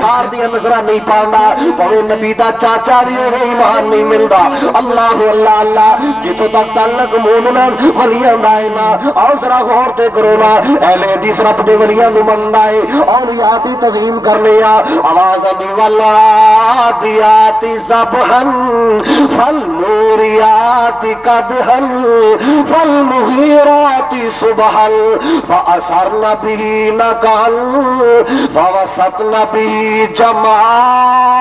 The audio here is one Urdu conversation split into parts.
باہر دیا نظر نہیں پانا پویں نبی دا چاچا بھی وہ ایمان نہیں ملتا اللہ اللہ اللہ جتوں تک تعلق مومناں ولیاں دا ہے نا اور ذرا غور تے کرو نا اہل حدیث رب دے ولیاں نوں مندا ہے اولیاء دی تعظیم کرنے آ آواز دی والعادیات ذبحا فالموریات قدحا فالمغیرات صبحا فأثرن به نقعا فوسطن به جمعا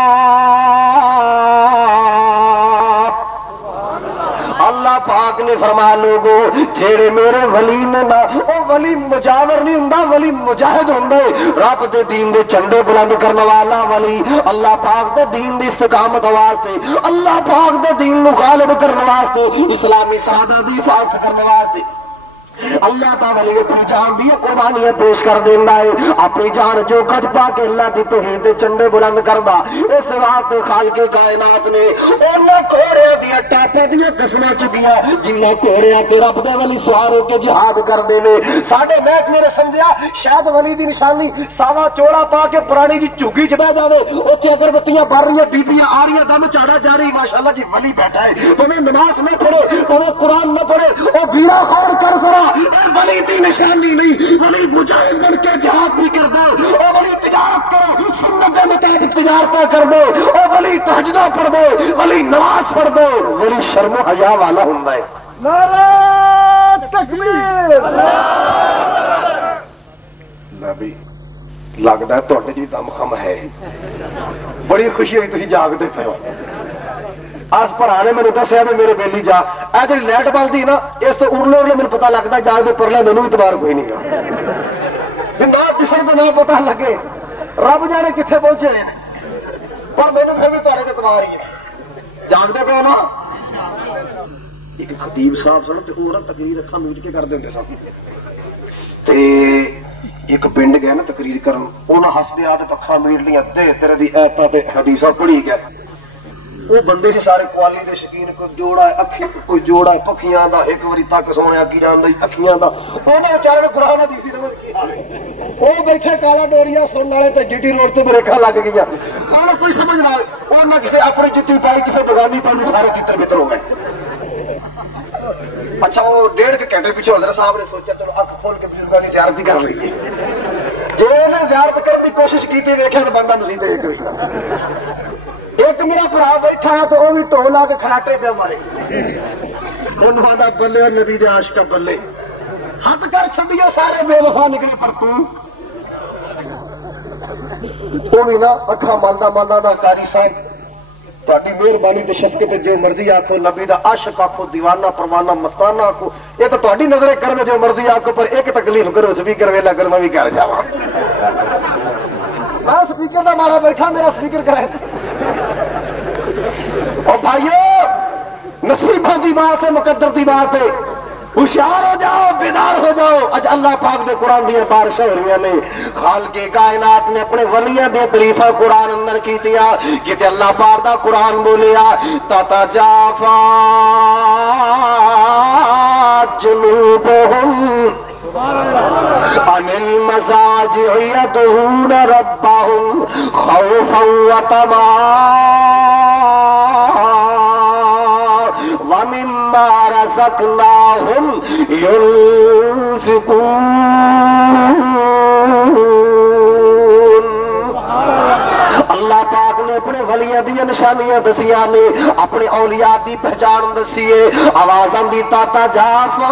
اللہ پاک نے فرمایا لوگو جیڑے میرے ولی نے نا او ولی مجاور نہیں ہوندا ولی مجاہد ہوندا ہے رب دے دین دے جھنڈے بلند کرنے والا ولی اللہ پاک دے دین دی استقامت واسطے اللہ پاک دے دین نو غالب کرنے واسطے اسلامی سعادت دی حفاظت کرنے واسطے اللہ تعالی اپنی جان دی قربانیاں پیش کر دینا ہے اپنی جان جو کٹ پا کے اللہ کی توحید دے چنڈے بلند کردا اس واسطے خالق کائنات نے انہاں گھوڑیاں دیا ٹاپاں دیا قسماں چکیاں جنہاں گھوڑیاں تے رب دے ولی سوار ہو کے جہاد کردے نے ساڈے محکمے نے سمجھیا شاید ولی دی نشانی ساوا چوڑا پا کے پرانی جی جھگی چ بیٹھ جاوے اوتھے اگربتیاں بر رہی بیبیاں آ رہی دم چاڑا جا رہی ماشاءاللہ جی ولی بیٹھا ہے تمہیں نماز نہ پڑھے تمہیں قرآن نہ پڑھے او ویرا خور کر سرا ولی دی نشانی نہیں ولی مجاہد بن کے جہاد بھی کر دو او ولی تجارت کرو سنت کے مطابق تجارت کر دو او ولی تہجد پڑھ دو ولی نماز پڑھ دو ولی شرم و حیا والا ہوندا ہے نعرہ تکبیر نبی لگتا ہے تھوڑے جی دم خم ہے بڑی خوشی ہوئی تھی جاگتے پے ہو آس پرا نے مجھے دسیا بھی میرے بیلی جا اے جی لائٹ بلدی نا اس تو ارلے ارلے میرے پتا لگتا جاگتے پرلے مینوں بھی اعتبار کوئی نہیں نہ کسی کو نہ پتا لگے رب جانے کتنے پہنچے ہیں پر مینوں پھر بھی تھوڑے اعتبار ہی ہے جاگتے پے نا ایک خطیب صاحب سن تے وہ تقریر اکھاں میٹ کے کرتے ہوں سن ایک پنڈ گیا نا تقریر کرن انہاں حسب عادت اکھاں میٹ لیاں دے تیرے دی ایتاں تے حدیثاں پڑھی گیا وہ بندے سے سارے قوالی دے شکین کوئی جوڑا ہے اکھی کوئی جوڑا ہے پکھیاں دا ایک واری تک سونے کی جاندا اکھیاں دا انہاں بیچارے نے قرآن حدیث دی سمجھ کی وہ بیٹھے کالا ڈوریا سنن والے تے جی ٹی روڈ تے بریکھاں لگ گئیاں انہاں کوئی سمجھ نہ انہاں کسے اپنی جُتی پائی کسے بغانی پائی سارے تیتر بتر ہو گئے اچھا وہ 1.5 گھنٹے پیچھے حضرت صاحب نے سوچا چلو اکھ کھول کے بزرگاں دی زیارت کر لئیے جی نے زیارت کرنے کی کوشش کی ویکھیا تو بندہ نصیب ایک ہوئی ایک میرا برا بیٹھا ہے تو وہ بھی ٹو لا کے کھراٹے پہ مارے انہوں دا بلے اور نبی دے عاشق بلے ہاتھ کر چھڈیے سارے بے وفا نکلے پر تو بھی نا اکھا ماندا ماندا دا قاری صاحب تہاڈی مہربانی تے شفقت جو مرضی آکھو نبی دا عاشق آکھو دیوانہ پروانہ مستانہ آکھو یہ تو تہاڈی نظر کرم جو مرضی آکھو پر ایک تکلیف کرو سپیکر ویلا کر میں بھی کر جاواں میں سپیکر دا مارا بیٹھا میرا سپیکر کرے اور بھائیو نصیباں دی بات ہے مقدر دی بات ہے ہوشیار ہو جاؤ بیدار ہو جاؤ اج اللہ پاک دے قرآن دیا بارشیں ہو رہی نے خالق کائنات نے اپنے ولیاں دے تعریفاں قرآن اندر کیتیاں کہ اللہ پاک دا قرآن بولیا تتجافا جنوبہم عن المضاجع يدعون ربهم خوفا وطمعا ومما رزقناهم ينفقون اللہ پاک نے اپنے ولیاں دی نشانیاں دسیاں نے اپنے اولیاء دی پہچان دسیے آوازاں دی تا جافا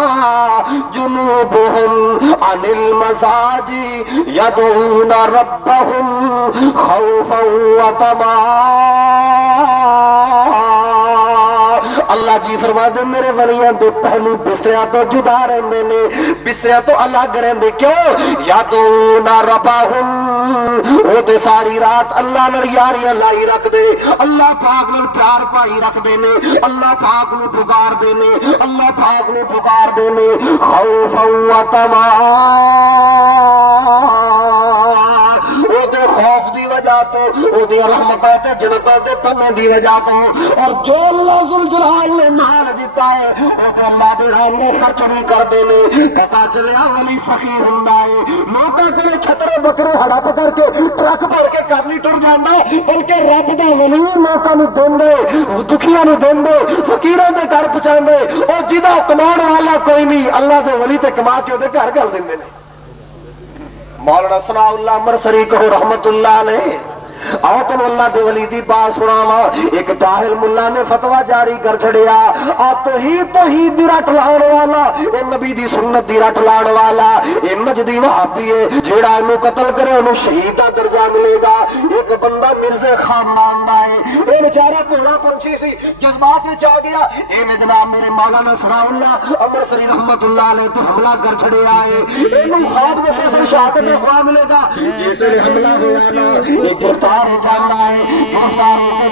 جنوبہم عن المضاجع يدعون ربهم خوفا وطمعا اللہ جی فرما دے میرے ولیاں دے پہلو بستریاں تو جدا رہندے نے بستریاں تو الگ رہندے کیوں یادون ربہم وہ تے ساری رات اللہ نال یاریاں لائی رکھ دے اللہ پاک نال پیار پائی رکھ دے نے اللہ پاک نو پکار دے نے اللہ پاک نو پکار دے نے خوفا و طمعا وہ تے خوف دی دی وجہ تو او دی رحمتاں تے جنتاں دے تمے دی وجہ تو اور جو اللہ ذل جلال نے مال دیتا ہے او تے اللہ دے راہ میں خرچ نہیں کردے نے پتہ چلیا ولی فقیر ہوندا ہے موقع کرے چھترے بکرے ہڑپ کر کے ٹرک بھر کے کر نہیں ٹر جاندا بلکہ رب دا ولی موقع نوں دیندے دکھیاں نوں دیندے فقیراں دے گھر پہنچاندے او جہدا کمان والا کوئی نہیں اللہ دے ولی تے کما کے دے گھر گل دیندے نے مولانا ثناء اللہ مرسری کہو رحمت اللہ علیہ آؤ تم اللہ دے ولی دی بات سناواں ایک جاہل ملا نے فتوی جاری کر چھڑیا آ توحید دی رٹ لاؤن والا اے نبی دی سنت دی رٹ لاؤن والا اے نجدی وہابی ہے جیڑا اینو قتل کرے اونوں شہید دا درجہ ملے گا ایک بندہ مرزا خاندان دا ہے اے بیچارہ بھولا پنچھی سی جذبات وچ آ گیا اے نے جناب میرے مولانا ثناء اللہ امرسری رحمت اللہ علیہ تے حملہ کر چھڑیا ہے اینو خواب میں سے شہادت کا خواب ملے گا جس نے حملہ ہوا نا ایک جانا ہے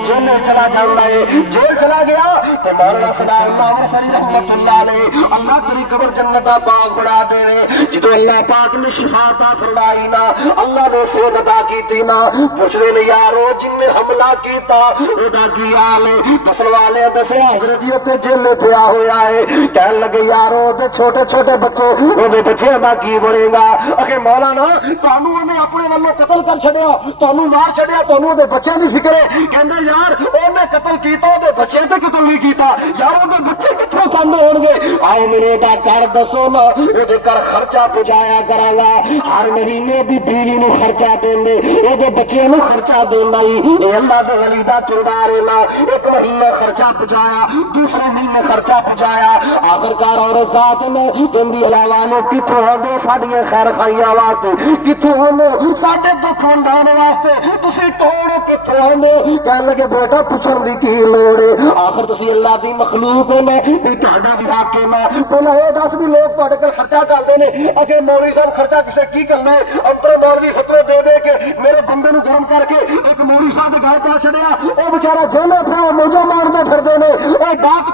جیل چلا جانا ہے جیل چلا گیا تو مولانا ثناء اللہ رحمۃ اللہ علیہ اللہ تیری قبر جنت کا باغ بنا دے جدو اللہ پاک نے شفا عطا فرمائی نا اللہ نے صحت عطا کی نا پوچھتے نے یارو جن نے حملہ کیتا ادا کی حال ہے دسن والے دسیا حضرت جی جیل پیا ہوا ہے کہنے لگے یارو چھوٹے چھوٹے بچے وہ بچے کا کی بنے گا اکھے مولانا تانوں نے اپنے والوں قتل کر چھڑیا تانوں مار چھڑیا تانوں دے بچوں دی فکر ہے کہندے یار اونے قتل کیتا او دے بچے تے قتل نہیں کیتا یار او دے بچے کتھوں کاندے ہون گے آؤ میرے دا کر دسو نا او دے کر خرچہ پہنچایا کراں گا ہر مہینے دی بیوی نوں خرچہ دیندے او دے بچے نوں خرچہ دیندا اے اللہ دے ولی دا کردار ہے نا ایک مہینہ خرچہ پہنچایا دوسرے مہینے خرچہ پہنچایا آخرکار عورت ذات نے کہندی علاوہ نے کتھوں ہوندے ساڈی خیر خائیاں واسطے کتھوں ہوندے ساڈے دکھ وندانے واسطے تسی توڑ کتھوں ہوندے کہن لگے بیٹا پوچھن دی کی لوڑ ہے آخر تسی اللہ دی مخلوق ہو میں تے تہاڈا بھی حق ہے میں بولا اے دس بھی لوگ تہاڈے کول خرچہ کردے نے اگے مولوی صاحب خرچہ کسے کی کرنا ہے انتر مولوی فتوی دے دے کے میرے بندے نوں گرم کر کے ایک مولوی صاحب دے گھر پا چھڑیا او بیچارہ جیلے پھر موجو ماردے پھردے نے او بات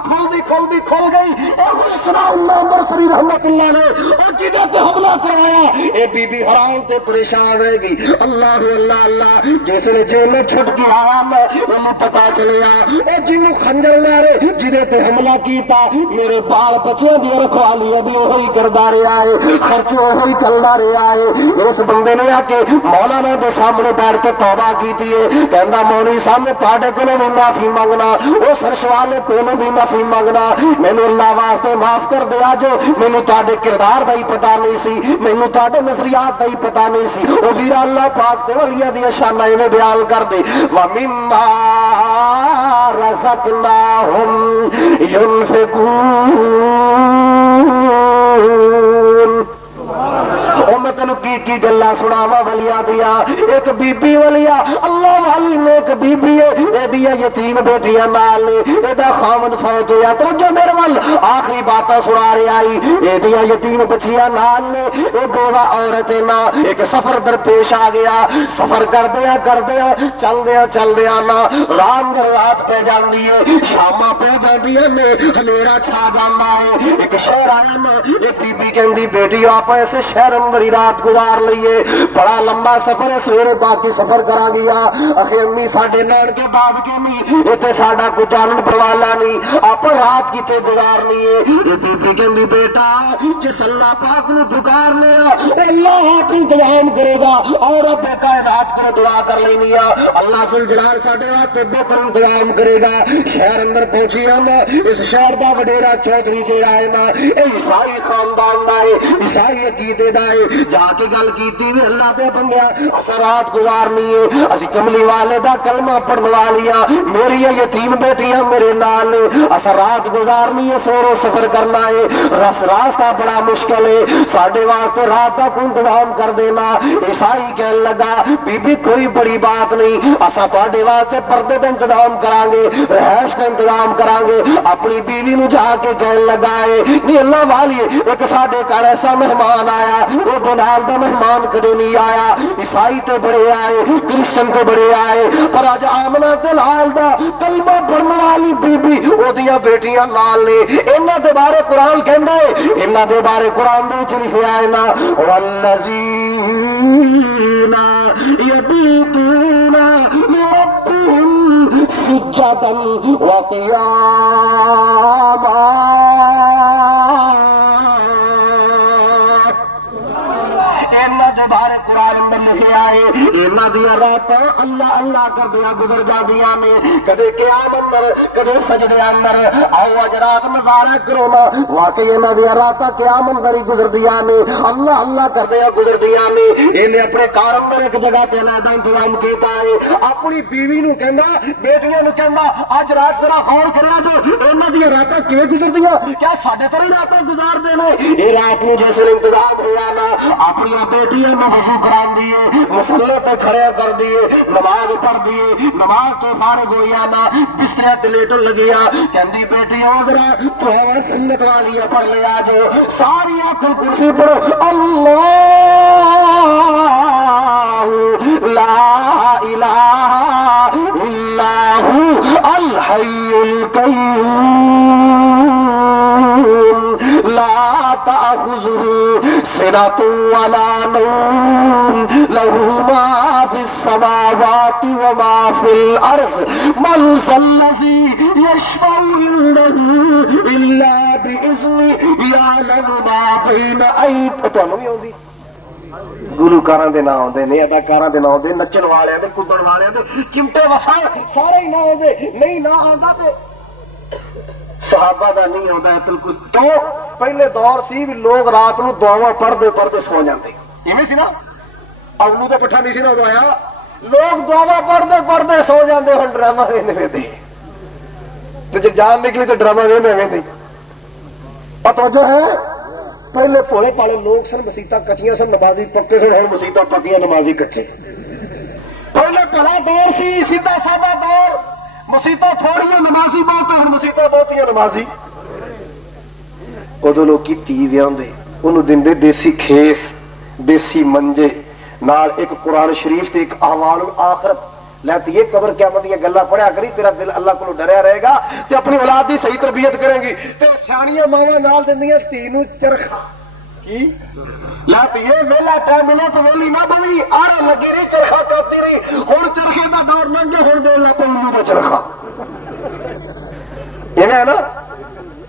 کھل گئی اور ثناء اللہ مرسری رحمت اللہ نے اور جدے تے حملہ کرایا اے بی بی حرام تے پریشان رہ گئی اللہ اللہ اللہ جس نے جیل چھٹ کے آیا میں انہوں پتا چلیا اے جنوں خنجر مارے جدے تے حملہ کیتا میرے بال بچے دی رکھوالی ابھی وہی کردا رہا ہے خرچ وہی کردا رہا ہے اس بندے نے آ کے مولانا دے سامنے بیٹھ کے توبہ کیتی ہے کہندا مولوی صاحب نے تہاڈے کولوں بھی معافی منگنا او سرشوال کولوں بھی معافی منگنا مینوں اللہ واسطے معاف کر دیا جو مینوں تہاڈے کردار دا ہی پتہ نہیں سی مینوں تہاڈے نظریات دا ہی پتہ نہیں سی او ویر اللہ پاک تے ولیاں دی شان ایویں بیان کر دے وَمِمَّا رَزَقْنَاهُمْ يُنْفِقُونَ میں تینوں کی گلا سناوا ولیاں دیا ایک بی بی ولیا اللہ والی نے ایک بی بی ہے دیا یتیم بیٹیاں نال اے دا خاوند فوت ہویا توجہ میرے ول آخری باتاں سنا رہا آئی اے دیا یتیم بچیاں نال نے اے بیوہ عورت نا ایک سفر درپیش آ گیا سفر کردیا چلدیا نا رات پہ جاندی ہے شاماں پہ جاندیاں نے ہنیرا چھا جانا ہے ایک شہر آیا نا ایک بی بی کہندی بیٹی آپ ایسے شہر اندر رات گزار لیے بڑا لمبا سفر ہے سویرے باقی سفر کرا گیا اخی امی ساڈے نین کے بعد کے نہیں اتنے ساڈا کوئی جانن پروالا نہیں آپ رات کتنے گزارنی ہے یہ بی بی کہندی بیٹا جس اللہ پاک نے پکارنے اللہ آپ انتظام کرے گا اور اب کائنات کو دعا کر لینی اللہ ذل جلال ساڈے واسطے بہتر انتظام کرے گا شہر اندر پہنچی ہم اس شہر دا وڈیرا چودھری جیڑا ہے نا یہ عیسائی خاندان دا ہے عیسائی عقیدے دا ہے جا کے گل کیتی بھی اللہ دے بندیا اسا رات گزارنی ہے اسی کملی والے دا کلمہ پڑھن والیاں میری یتیم بیٹیاں میرے نال اسا رات گزارنی ہے سیر و سفر کرنا ہے راستہ بڑا مشکل ہے ساڈے واسطے رات کا کوئی انتظام کر دینا عیسائی کہنے لگا بی بی کوئی بڑی بات نہیں اسا تہاڈے واسطے پردے دا انتظام کران گے رہائش کا انتظام کران گے اپنی بیوی نو جا کے کہنے لگا ہے نہیں اللہ والی ایک ساڈے گھر ایسا مہمان آیا وہ دلال دا مہمان کدے نہیں آیا عیسائی تے بڑے آئے کرسچن تے بڑے آئے پر اج آمنہ دلال دا کلمہ پڑھن والی بی بی او دیاں بیٹیاں نال نے انہاں دے بارے قرآن کہندا ہے انہاں دے بارے قرآن وچ لکھیا ہے نا والذین یبیتون قعودة وقياما. بارے قرآن میں لکھا ہے انہاں دیا راتاں اللہ اللہ کردیا گزر جاندیاں نے، کدے قیام اندر کدے سجدے اندر. آؤ اج رات نظارہ کرو نا، واقعی انہاں دیا راتاں قیام اندر ہی گزردیاں نے، اللہ اللہ کردیا گزردیاں نے. انہیں اپنے کار اندر ایک جگہ تے علیحدہ انتظام کیتا ہے. اپنی بیوی نو کہندا، بیٹیاں نو کہندا اج رات ذرا غور کریا جو انہاں دیا راتاں کیویں گزردیاں، کیا ساڈے طرح ہی راتاں گزار دے نے. یہ رات نو جس انتظام ہوا نا اپنی بیٹیاں وضو کرا دیے، مسلے پہ کھڑے کر دیے، نماز پڑھ دیے، نماز تو فارغ ہوئی آنا بستر تے لیٹن لگیا. کہندی بیٹی ذرا تو سنت والی پڑھ لیا جو ساری آخر کرسی پڑھو. اللہ لا الہ الا هو الحی القیوم لا تأخذه سنة ولا نوم له ما في السماوات وما في الأرض من ذا الذي يشفع عنده إلا بإذنه يعلم ما بين أيديهم. گلوکاراں دے نام آتے نے، اداکاراں دے نام آتے، نچن والے دے، کدن والے دے، چمٹے وسائے سارے ہی نام آتے. نہیں نہ آتا تے صحابہ دا نہیں ہوتا ہے. بالکل تو پہلے دور سی بھی لوگ رات نو دعاواں پڑھتے پڑھتے سو جاتے، ایویں سی نا. اگلو تو پٹھا نہیں سی نا آیا، لوگ دعاواں پڑھتے پڑھتے سو جاتے. ہن ڈرامہ ویندے دے تے جے جان نکلی تو ڈرامہ ویندے ویندے. پتہ جو ہے پہلے بھولے پالے لوگ سن، مسیتاں کچیاں سن، نمازی پکے سن. ہن مسیتاں پکیاں نمازی کچے. پہلے بھلا دور سی سیدھا سادہ دور، مسیتاں تھوڑیاں نمازی بہت، ہن مسیتاں بہتیاں نمازی. ادو لوگ تی ویاندے انہوں دے دیسی کھیس، دیسی منجے نال ایک قرآن شریف تے ایک احوال آخرت لیتی ہے. قبر قیامت یہ گلا پڑھیا کری، تیرا دل اللہ کو ڈریا رہے گا تے اپنی اولاد دی صحیح تربیت کریں گی. تے سیاںیاں ماواں نال دیندیاں تی نوں چرخا کی لاتی ہے. ویلا ٹائم ملے تو ویلی نہ بوی آڑے لگی رہی، چرخا کرتی رہی. ہن چرخے دا دور لنگے، ہن دے لا پونی دا چرخا. ایویں ہے نا،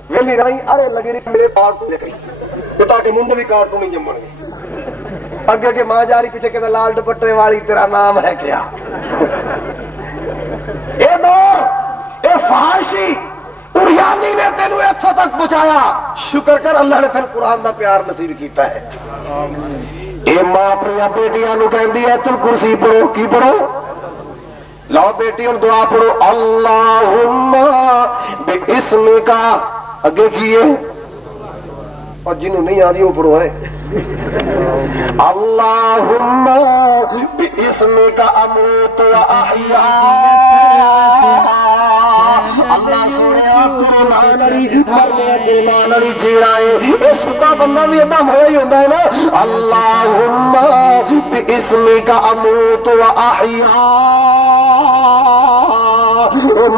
ویلی رہی ارے لگی رہی میرے پاس نکلی تاکہ منڈ بھی کارٹون ہی جمن گے. اگے کے ماں جاری پیچھے کہ لال دوپٹے والی تیرا نام ہے کیا. اے دور اے فحاشی اریانی نے تینوں اتوں تک پہنچایا. شکر کر اللہ نے تین قرآن دا پیار نصیب کیتا ہے. اے ماں اپنی بیٹیاں نو کہندی ہے تم کرسی پڑھو. کی پڑھو؟ لو بیٹیوں دعا پڑھو اللہم باسمک. اگے کیے اور جنہوں نہیں آ رہی وہ پڑھو ہے اللہم باسمک اموت و احیا. اللہ سونے مرنے مانری جیڑا ہے. یہ ستا بندہ بھی ادھا ہو ہی ہوتا ہے نا. اللہم باسمک اموت و احیا.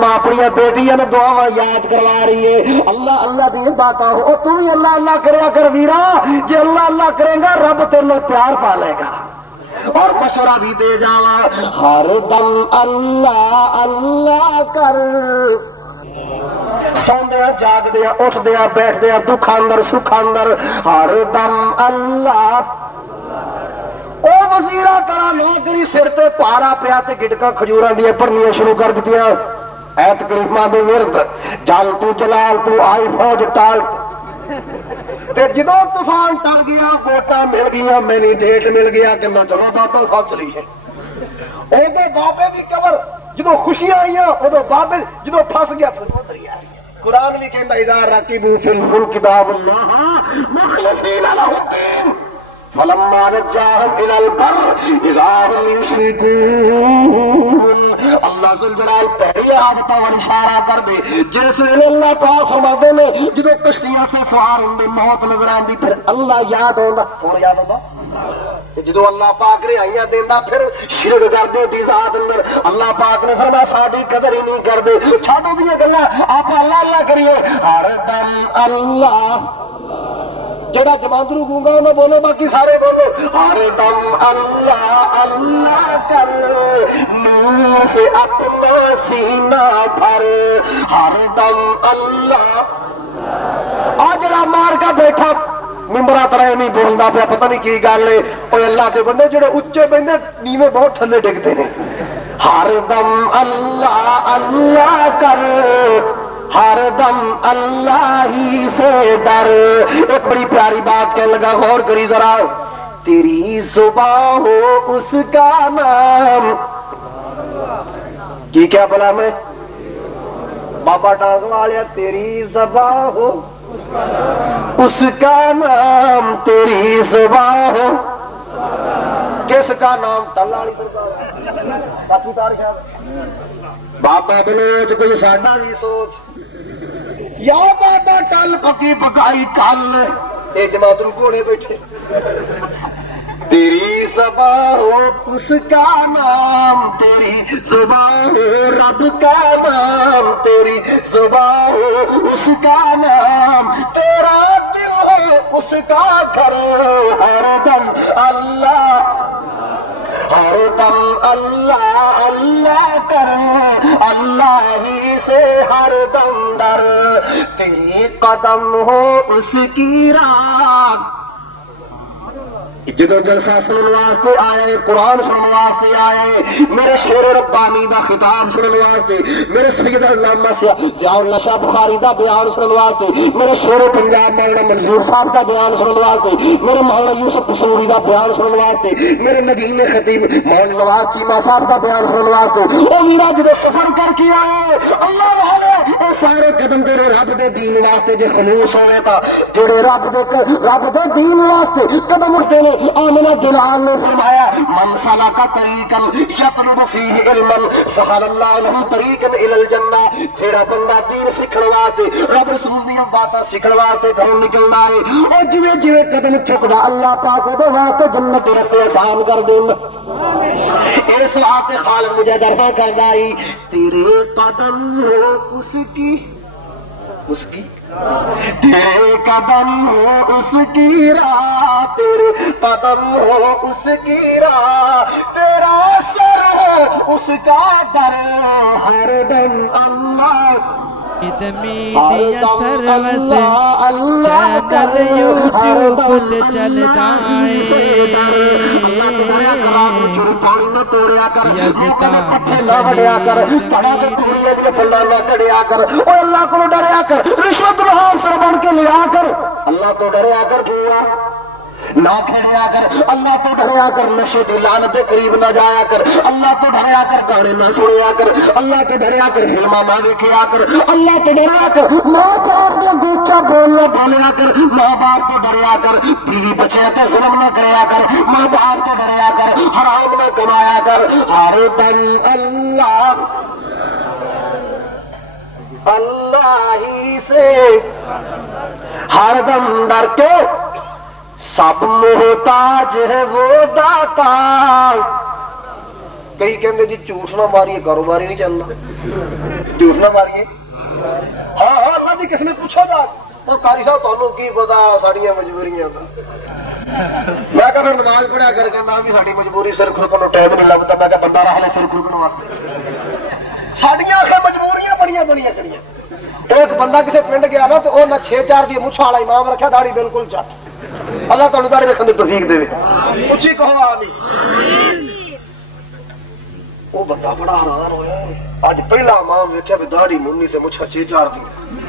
ماں اپنی بیٹیاں نے دعا یاد کروا رہی ہے. اللہ اللہ دی باتاں ہو تو بھی اللہ اللہ کریا کر ویرا. جی اللہ اللہ کرے گا رب تیرے پیار پا لے گا اور مشورہ بھی دے جاوا. ہر دم اللہ اللہ کر. سوندیا جاگدیا اٹھدیا بیٹھدیا دکھ اندر سکھ اندر ہر دم اللہ. او وزیرا کرا نہ کری سر تے پارا پیا تے گٹکا کھجوراں دی پڑھنیاں شروع کر دتیاں. ایت کریمہ دے ورد جل تو جلال تو آئی فوج ٹال. جدو طوفان ٹل گیا ووٹاں مل گیا مینڈیٹ مل گیا کہ چلو داتا سب چلی ہے. ادو بابے کی قبر جدو خوشیاں آئی ادو بابے جدو پھس گیا قرآن بھی کہتا اذا راکبوا فی الفلک دعوا اللہ مخلصین لہ الدین فلما نجاهم الى البر اذا هم يشركون. اللہ ذوالجلال پہلی عادتوں اور اشارہ کر دے. جس ویلے اللہ پاک فرماتے ہیں جدو کشتیاں سے سوار ہوندے موت نظر آندی پھر اللہ یاد ہوندا. کون یاد ہوندا؟ جدو اللہ پاک رہائیاں دیندا پھر شرک کردے دی ذات اندر. اللہ پاک نے فرمایا ساڈی قدر ہی نہیں کردے. چھڈو دیاں گلاں آپ اللہ اللہ کریے. ہر دم اللہ. جڑا جماندرو گونگا انہوں بولو باقی سارے بولو. ہر دم اللہ اللہ کر منہ سے اپنا سینہ بھر ہر دم اللہ آج جڑا مار کا بیٹھا ممبرا طرح نہیں بولتا پیا پتہ نہیں کی گل ہے اور اللہ کے بندے جڑے اچے بہتے نیویں بہت تھلے ڈگتے ہیں ہر دم اللہ اللہ کر ہر دم اللہ ہی سے ڈر ایک بڑی پیاری بات کہنے لگا غور کری ذرا تیری زبان ہو اس کا نام کی کیا بولا میں بابا ڈاگ والیا تیری زبان ہو اس کا نام تیری زبان ہو کس کا نام تلاڑی بابا بلوچ کوئی ساڈا بھی سوچ یا بابا ٹل پکی پکائی کل یہ جماعت گھوڑے بیٹھے تیری زبان ہو اس کا نام تیری زبان ہو رب کا نام تیری زبان ہو اس کا نام تیرا دل ہو اس کا گھر ہر دم اللہ ہر دم اللہ اللہ کر اللہ ہی سے ہر دم ڈر تیری قدم ہو اس کی راہ جدو جلسہ سننے واسطے آئے قرآن سننے واسطے آئے میرے شیر ربانی دا خطاب سننے واسطے میرے سید علامہ ضیاء اللہ شاہ بخاری دا بیان سننے واسطے میرے شیر پنجاب مولانا منظور صاحب دا بیان سننے واسطے میرے مولانا یوسف قصوری دا بیان سننے واسطے میرے ندیم خطیب مولانا نواز چیمہ صاحب دا بیان سننے واسطے او میرا جدو سفر کر کے آئے اللہ والے اے سارے قدم تیرے رب دے دین واسطے جے خلوص ہوئے تا جڑے رب دے دین واسطے قدم اٹھتے نے آمنہ جلال نے فرمایا من سلک طریقا یطلب فیہ علما سہل اللہ لہ طریقا الی الجنہ جیڑا بندہ دین سکھن واسطے رب رسول دی باتاں سکھن واسطے گھروں نکلدا ہے او جویں جویں قدم چکدا اللہ پاک دے واسطے جنت دے رستے آسان کر دیندا اس واسطے خالق مجھے درسا کردا ہے تیرے قدم ہو اس کی تیرے قدم ہو اس کی راہ تیرے قدم ہو اس کی راہ تیرا سر ہو اس کا در ہر دم اللہ میڈیا سروس چینل یوٹیوب تے چلدا ہے اللہ کو ڈریا کر رشوت سر بن کے لیا کر اللہ تو ڈریا کر نہ کھڑیا کر اللہ تو ڈریا کر نشے دی لعنت قریب نہ جایا کر اللہ تو ڈریا کر گانے نہ سنیا کر اللہ تو ڈریا کر فلما نہ دیکھیا کر اللہ تو ڈریا کر ماں باپ کے گوچا بولیا کر ماں باپ تو ڈریا کر بیوی بچے تے ظلم نہ کریا کر ماں باپ تو ڈریا کر حرام نہ کمایا کر ہر دم اللہ ہی سے ہر دم ڈر کے سب محتاج ہے وہ داتا کئی کہندے جی جھوٹ نہ ماریے کاروباری نہیں چلنا جھوٹ نہ ماریے ہاں اللہ جی کس نے پوچھا جا وہ قاری صاحب تمہیں کی پتا ساڑیاں مجبوریاں میں کہ نماز پڑھیا کر کہنا بھی ساری مجبوری سر کھڑکن ٹائم نہیں لگتا میں کہ بندہ رہ لے سر کھڑکن واسطے ساڑیاں مجبوریاں بڑی کڑیاں ایک بندہ کسی پنڈ گیا نا تو وہ نہ 6-4 دی مچھ والا امام رکھا داڑھی بالکل چٹ اللہ تعالی داڑھی رکھنے کی توفیق دے اچھی کہو آمین وہ بندہ بڑا حیران ہویا اج پہلا امام ویکھیا بھی داڑھی منی تے مچھا 6-4 دی